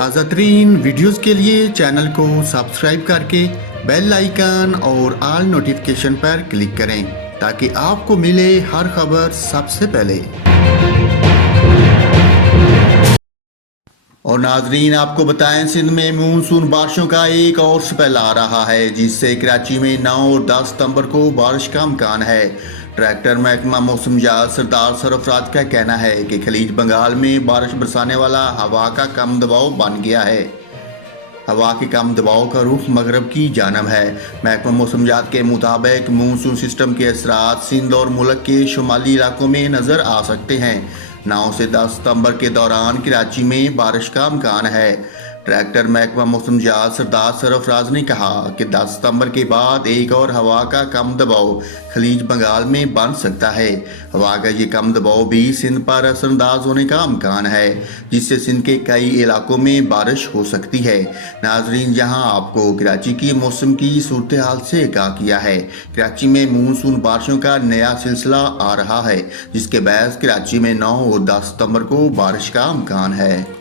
ताज़ा तरीन वीडियोज़ के लिए चैनल को सब्सक्राइब करके बेल आइकन और ऑल नोटिफिकेशन पर क्लिक करें ताकि आपको मिले हर खबर सबसे पहले। और नाजरीन, आपको बताएं, सिंध में मानसून बारिशों का एक और स्पेल आ रहा है, जिससे कराची में 9 और 10 सितंबर को बारिश का इम्कान है। डायरेक्टर महकमा मौसमियात सरदार सरफराज का कहना है कि खलीज बंगाल में बारिश बरसाने वाला हवा का कम दबाव बन गया है। हवा के कम दबाव का रुख मगरब की जानब है। महकमा मौसमियात के मुताबिक मानसून सिस्टम के असरात सिंध और मुल्क के शुमाली इलाकों में नज़र आ सकते हैं। 9 से 10 सितंबर के दौरान कराची में बारिश का इम्कान है। डायरेक्टर महकमा मौसमियात सरदार सरफराज ने कहा कि 10 सितंबर के बाद एक और हवा का कम दबाव खलीज बंगाल में बन सकता है। हवा का ये कम दबाव भी सिंध पर असरअंदाज होने का इम्कान है, जिससे सिंध के कई इलाकों में बारिश हो सकती है। नाजरीन, जहां आपको कराची की मौसम की सूरत हाल से आगाह किया है। कराची में मानसून बारिशों का नया सिलसिला आ रहा है, जिसके बायस कराची में 9 और 10 सितंबर को बारिश का इम्कान है।